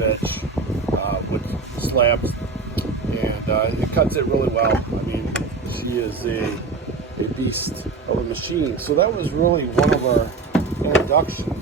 edge with slabs, and it cuts it really well. I mean, she is a beast of a machine. So that was really one of our introductions